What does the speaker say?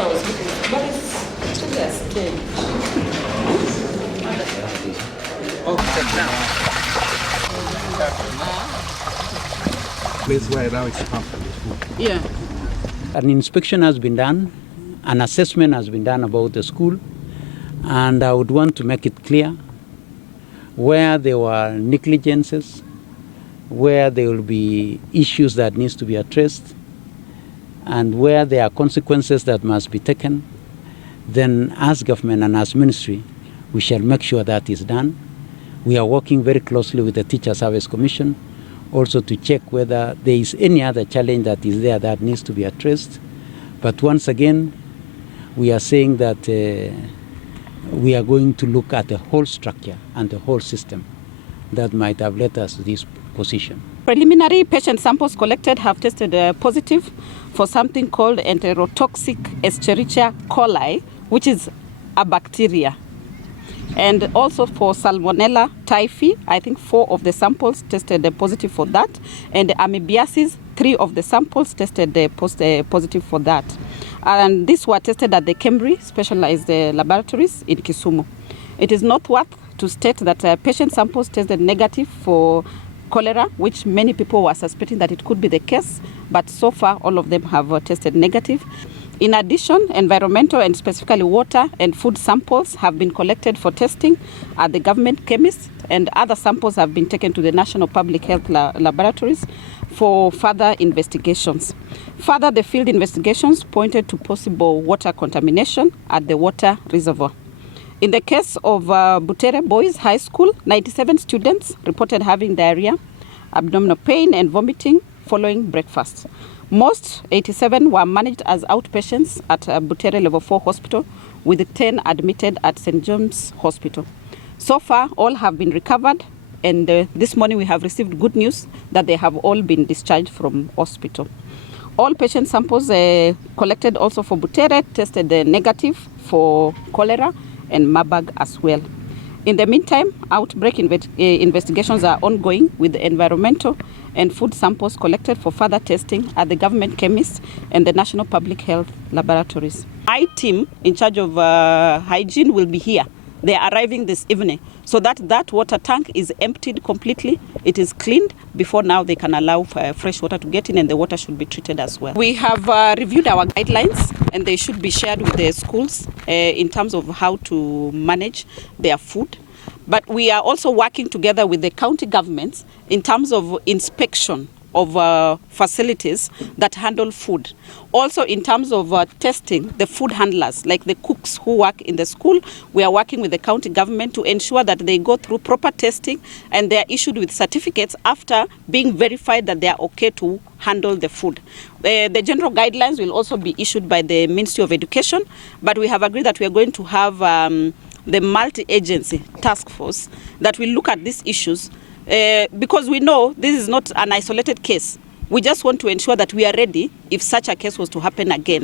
what I was looking for. But it's still a stage. Okay, now. Place where now it's comfortable. Yeah. An inspection has been done, an assessment has been done about the school, and I would want to make it clear where there were negligences, where there will be issues that needs to be addressed, and where there are consequences that must be taken. Then as government and as ministry, we shall make sure that is done. We are working very closely with the Teacher Service Commission also to check whether there is any other challenge that is there that needs to be addressed. But once again, we are saying that we are going to look at the whole structure and the whole system that might have led us to this position. Preliminary patient samples collected have tested positive for something called enterotoxic Escherichia coli, which is a bacteria. And also for Salmonella typhi, I think 4 of the samples tested positive for that. And amoebiasis, 3 of the samples tested positive for that. And these were tested at the Cambridge Specialized Laboratories in Kisumu. It is not worth to state that patient samples tested negative for cholera, which many people were suspecting that it could be the case, but so far all of them have tested negative. In addition, environmental and specifically water and food samples have been collected for testing at the government chemist, and other samples have been taken to the National Public Health Laboratories for further investigations. Further, the field investigations pointed to possible water contamination at the water reservoir. In the case of Butere Boys High School, 97 students reported having diarrhea, abdominal pain and vomiting following breakfast. Most, 87, were managed as outpatients at Butere Level 4 Hospital, with 10 admitted at St. John's Hospital. So far, all have been recovered, and this morning we have received good news that they have all been discharged from hospital. All patient samples collected also for Butere tested negative for cholera and Marburg as well. In the meantime, outbreak investigations are ongoing with the environmental and food samples collected for further testing at the government chemist and the National Public Health Laboratories. My team in charge of hygiene will be here. They are arriving this evening so that water tank is emptied completely. It is cleaned before now they can allow fresh water to get in, and the water should be treated as well. We have reviewed our guidelines, and they should be shared with the schools in terms of how to manage their food. But we are also working together with the county governments in terms of inspection of facilities that handle food. Also in terms of testing the food handlers, like the cooks who work in the school, we are working with the county government to ensure that they go through proper testing and they are issued with certificates after being verified that they are okay to handle the food. The general guidelines will also be issued by the Ministry of Education, but we have agreed that we are going to have the multi-agency task force that will look at these issues because we know this is not an isolated case. We just want to ensure that we are ready if such a case was to happen again.